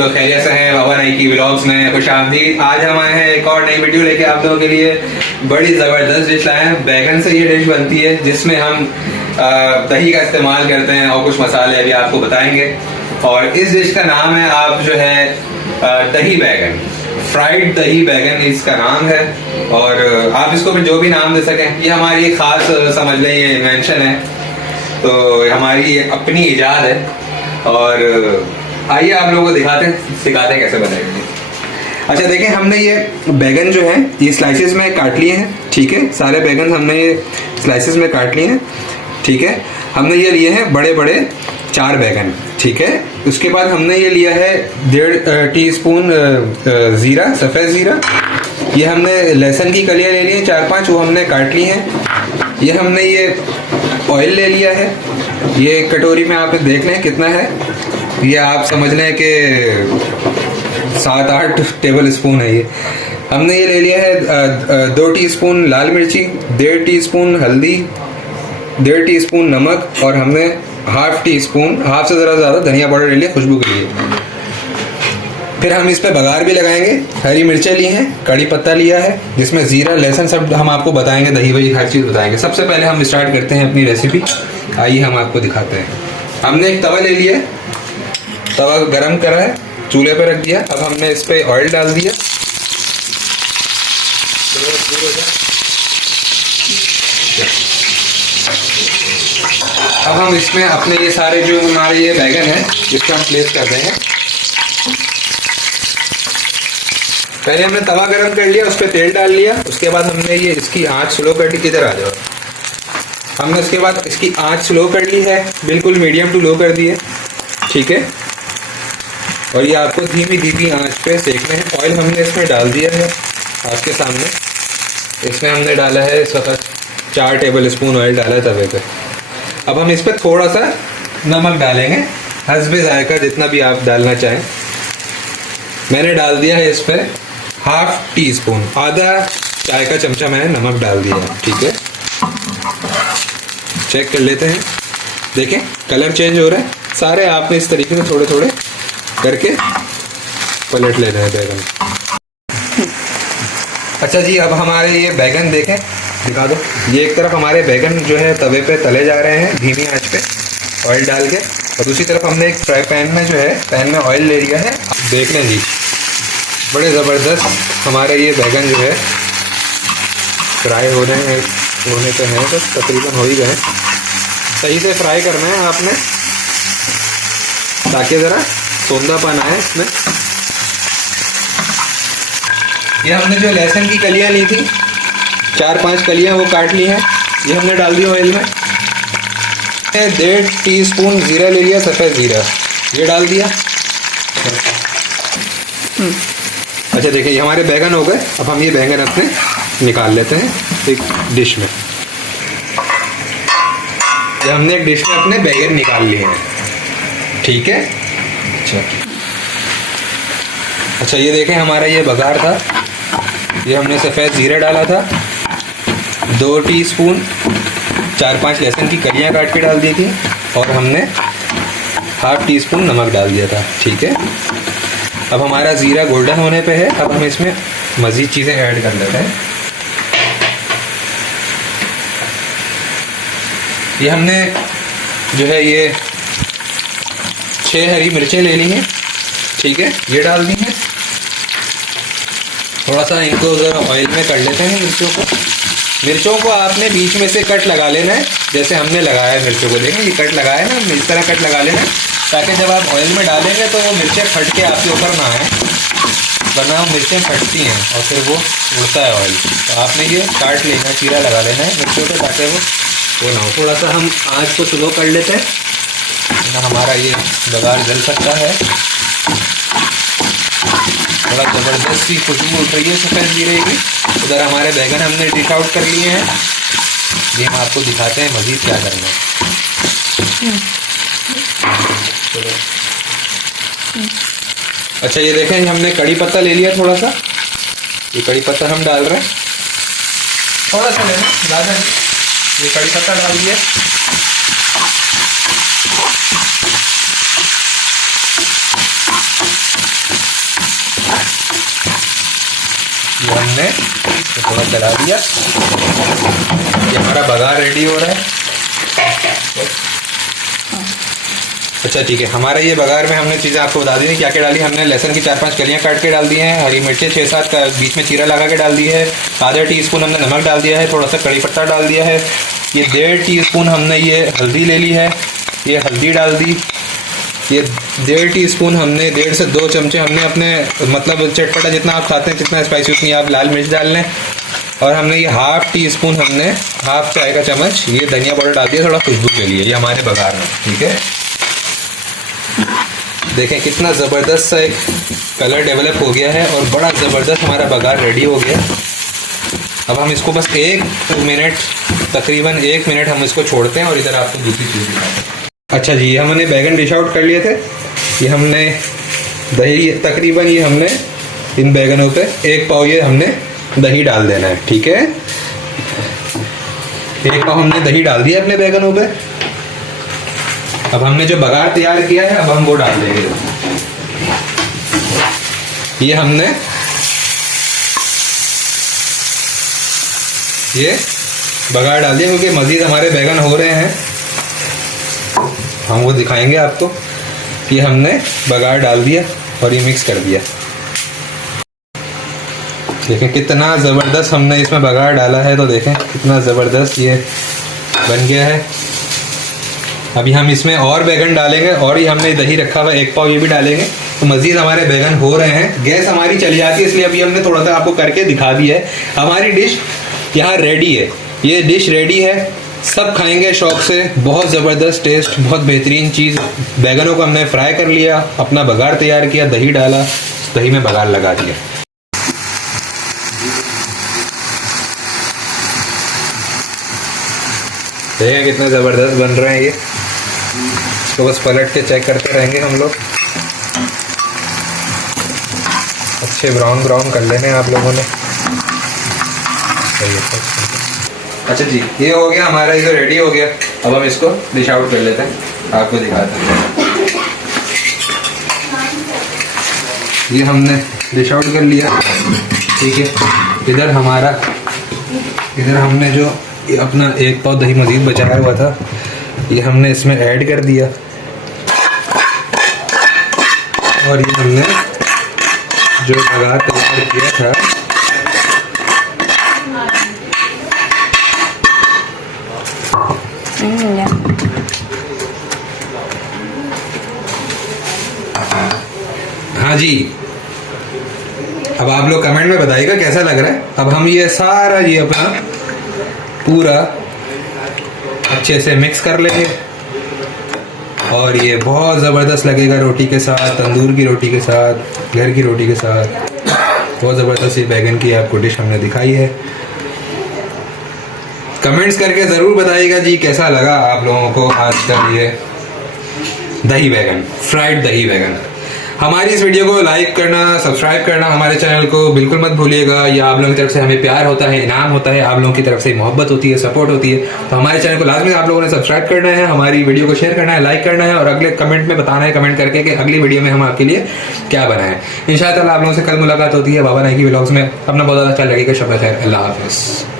लोग खैरियत से हैं। बाबा नाई की व्लॉग्स में खुशामदीद। आज हम आए हैं एक और नई वीडियो लेके आप लोगों के लिए। बड़ी ज़बरदस्त डिश लाए हैं। बैगन से ये डिश बनती है जिसमें हम दही का इस्तेमाल करते हैं और कुछ मसाले अभी आपको बताएंगे। और इस डिश का नाम है आप जो है दही बैगन, फ्राइड दही बैगन इसका नाम है। और आप इसको भी जो भी नाम दे सकें, ये हमारी एक खास समझ लें ये इन्वेंशन है, तो हमारी अपनी इजाद है। और आइए आप लोगों को सिखाते हैं कैसे बनेगी। अच्छा देखें, हमने ये बैगन जो है ये स्लाइसेस में काट लिए हैं। ठीक है, सारे बैगन हमने ये स्लाइसेस में काट लिए हैं। ठीक है, हमने ये लिए हैं बड़े बड़े 4 बैगन। ठीक है, उसके बाद हमने ये लिया है 1.5 टीस्पून ज़ीरा, सफ़ेद ज़ीरा। ये हमने लहसुन की कलियाँ ले ली हैं 4-5, वो हमने काट ली हैं। ये हमने ये ऑयल ले लिया है, ये कटोरी में आप देख लें कितना है। ये आप समझ लें कि 7-8 टेबल स्पून है। ये हमने ये ले लिया है 2 टीस्पून लाल मिर्ची, 1.5 टीस्पून हल्दी, 1.5 टीस्पून नमक, और हमने हाफ से ज़रा ज़्यादा धनिया पाउडर ले लिया खुशबू के लिए। फिर हम इस पे बघार भी लगाएंगे। हरी मिर्चें ली हैं, कड़ी पत्ता लिया है जिसमें ज़ीरा लहसुन सब हम आपको बताएंगे, दही वही हर चीज़ बताएंगे। सबसे पहले हम स्टार्ट करते हैं अपनी रेसिपी। आइए हम आपको दिखाते हैं। हमने एक तवा ले लिया है, तवा गरम करा है, चूल्हे पे रख दिया। अब हमने इस पे ऑयल डाल दिया। अब हम इसमें अपने ये सारे जो हमारे ये बैगन है इसको हम प्लेस कर देंगे। पहले हमने तवा गरम कर लिया, उस पर तेल डाल लिया। उसके बाद हमने ये इसकी आंच स्लो कर ली। किधर आ जाओ। हमने उसके बाद इसकी आंच स्लो कर ली है, बिल्कुल मीडियम टू लो कर दी है। ठीक है, और ये आपको धीमी आंच पे सेकना है। ऑयल हमने इसमें डाल दिया है आपके सामने। इसमें हमने डाला है इस वक्त 4 टेबल स्पून ऑयल डाला है तवे पे। अब हम इस पर थोड़ा सा नमक डालेंगे, हस्बे जायका जितना भी आप डालना चाहें। मैंने डाल दिया है इस पर हाफ टी स्पून, आधा चाय का चमचा मैंने नमक डाल दिया है। ठीक है, चेक कर लेते हैं। देखें कलर चेंज हो रहा है। सारे आपने इस तरीके से थोड़े थोड़े करके पलट लेना है बैगन। अच्छा जी, अब हमारे ये बैगन देखें, दिखा दो। ये एक तरफ हमारे बैगन जो है तवे पे तले जा रहे हैं धीमी आंच पे ऑयल डाल के, और दूसरी तरफ हमने एक फ्राई पैन में जो है पैन में ऑयल ले लिया है। देख लें जी, बड़े ज़बरदस्त हमारे ये बैगन जो है फ्राई होने पे हैं, बस तकरीबन हो ही गए। सही से फ्राई करना है आपने ताकि ज़रा सोंधापन आए इसमें। ये हमने जो लहसुन की कलियाँ ली थी 4-5 कलियाँ वो काट ली हैं, ये हमने डाल दी ऑयल में। 1.5 टीस्पून ज़ीरा ले लिया, सफ़ेद ज़ीरा, ये डाल दिया। अच्छा देखिए, ये हमारे बैगन हो गए। अब हम ये बैगन अपने निकाल लेते हैं एक डिश में। ये हमने एक डिश में अपने बैगन निकाल लिए हैं। ठीक है, अच्छा ये देखें हमारा ये बघार था। ये हमने सफ़ेद ज़ीरा डाला था, 2 टीस्पून 4-5 लहसुन की कलियाँ काट के डाल दी थी, और हमने हाफ टी स्पून नमक डाल दिया था। ठीक है, अब हमारा ज़ीरा गोल्डन होने पे है। अब हम इसमें मज़ीद चीज़ें ऐड कर लेते हैं। ये हमने जो है ये 6 हरी मिर्चें ले ली हैं। ठीक है, ये डाल दी हैं। थोड़ा सा इनको ज़रा ऑयल में कर लेते हैं मिर्चों को आपने बीच में से कट लगा लेना है, जैसे हमने लगाया है मिर्चों को। देखें ये कट लगाया ना, इस तरह कट लगा लेना है, ताकि जब आप ऑयल में डालेंगे तो वो मिर्चें फट के आपके ऊपर ना आए, वरना वो मिर्चें फटती हैं और फिर वो उड़ता है ऑयल। तो आपने ये काट लेना, चीरा लगा लेना है मिर्चों पे, ताकि वो ना हो। थोड़ा सा हम आँच को स्लो कर लेते हैं, ना हमारा ये बघार जल सकता है। बड़ा ज़बरदस्त सी खुशबू उठ रही है सफ़ेद ज़ीरे की। उधर हमारे बैगन हमने डिश आउट कर लिए हैं। ये हम आपको दिखाते हैं मज़ीद क्या करना है। चलो, अच्छा ये देखें हमने कड़ी पत्ता ले लिया थोड़ा सा। ये कड़ी पत्ता हम डाल रहे हैं, थोड़ा सा लेना, ज़्यादा नहीं। ये कड़ी पत्ता डाल दिया। ये हमने इसको थोड़ा चला दिया, ये हमारा बघार रेडी हो रहा है। अच्छा ठीक है, हमारे ये बघार में हमने चीज़ें आपको बता दी थी क्या क्या डाली। हमने लहसुन की 4-5 कलियाँ काट के डाल दी हैं, हरी मिर्चें 6-7 का बीच में चीरा लगा के डाल दी है, आधा टीस्पून हमने नमक डाल दिया है, थोड़ा सा कड़ी पत्ता डाल दिया है, ये 1.5 टीस्पून हमने ये हल्दी ले ली है, ये हल्दी डाल दी, ये 1.5 टीस्पून हमने 1.5 से 2 चमचे हमने अपने मतलब चटपटा जितना आप खाते हैं जितना स्पाइसी उतनी आप लाल मिर्च डाल लें। और हमने ये 1/2 टीस्पून हमने 1/2 चाय का चम्मच ये धनिया पाउडर डाल दिया थोड़ा खुशबू के लिए, ये हमारे बघार में। ठीक है, देखें कितना ज़बरदस्त सा एक कलर डेवलप हो गया है और बड़ा ज़बरदस्त हमारा बघार रेडी हो गया। अब हम इसको बस 1 मिनट, तकरीबन 1 मिनट हम इसको छोड़ते हैं और इधर आपको दूसरी चीज़ दिखाते हैं। अच्छा जी, हमने बैगन डिश आउट कर लिए थे, ये हमने दही तकरीबन ये हमने इन बैगनों पे 1 पाव ये हमने दही डाल देना है। ठीक है, 1 पाव हमने दही डाल दिया अपने बैगनों पे। अब हमने जो बघार तैयार किया है अब हम वो डाल देंगे। ये हमने ये बघार डाल दिया क्योंकि मज़ीद हमारे बैगन हो रहे हैं, हम वो दिखाएंगे आपको। ये हमने बघार डाल दिया और ये मिक्स कर दिया। देखें कितना ज़बरदस्त हमने इसमें बघार डाला है, तो देखें कितना ज़बरदस्त ये बन गया है। अभी हम इसमें और बैगन डालेंगे और ये हमने दही रखा हुआ 1 पाव ये भी डालेंगे, तो मज़ीद हमारे बैगन हो रहे हैं। गैस हमारी चली जाती है इसलिए अभी हमने थोड़ा सा आपको करके दिखा दिया है। हमारी डिश यहाँ रेडी है, ये डिश रेडी है, सब खाएंगे शौक से। बहुत ज़बरदस्त टेस्ट, बहुत बेहतरीन चीज़। बैगनों को हमने फ्राई कर लिया, अपना बघार तैयार किया, दही डाला, दही में बघार लगा दिया। देखिए कितने ज़बरदस्त बन रहे हैं ये। इसको बस पलट के चेक करते रहेंगे हम लोग। अच्छे ब्राउन ब्राउन कर लेने आप लोगों ने। अच्छा जी, ये हो गया हमारा, ये तो रेडी हो गया। अब हम इसको डिश आउट कर लेते हैं, आपको दिखाते हैं। ये हमने डिश आउट कर लिया। ठीक है, इधर हमने जो ये अपना 1 पाव दही मज़ीद बचाया हुआ था ये हमने इसमें ऐड कर दिया और ये हमने जो बघार तैयार किया था हाँ जी। अब आप लोग कमेंट में बताइएगा कैसा लग रहा है। अब हम ये सारा ये अपना पूरा अच्छे से मिक्स कर लेंगे और ये बहुत ज़बरदस्त लगेगा रोटी के साथ, तंदूर की रोटी के साथ, घर की रोटी के साथ। बहुत ज़बरदस्त ये बैगन की आपको डिश हमने दिखाई है। कमेंट्स करके ज़रूर बताइएगा जी कैसा लगा आप लोगों को आज का ये दही बैगन, फ्राइड दही बैगन। हमारी इस वीडियो को लाइक करना, सब्सक्राइब करना, हमारे चैनल को बिल्कुल मत भूलिएगा। ये आप लोगों की तरफ से हमें प्यार होता है, इनाम होता है, आप लोगों की तरफ से मोहब्बत होती है, सपोर्ट होती है। तो हमारे चैनल को लाजमी आप लोगों ने सब्सक्राइब करना है, हमारी वीडियो को शेयर करना है, लाइक करना है और अगले कमेंट में बताना है, कमेंट करके कि अगली वीडियो में हम आपके लिए क्या बनाएं। इंशाअल्लाह आप लोगों से कल मुलाकात होती है बाबा नाइकी व्लॉग्स में। अपना बहुत ज़्यादा ख्याल रखिएगा। शब खैर, अल्लाह हाफिज़।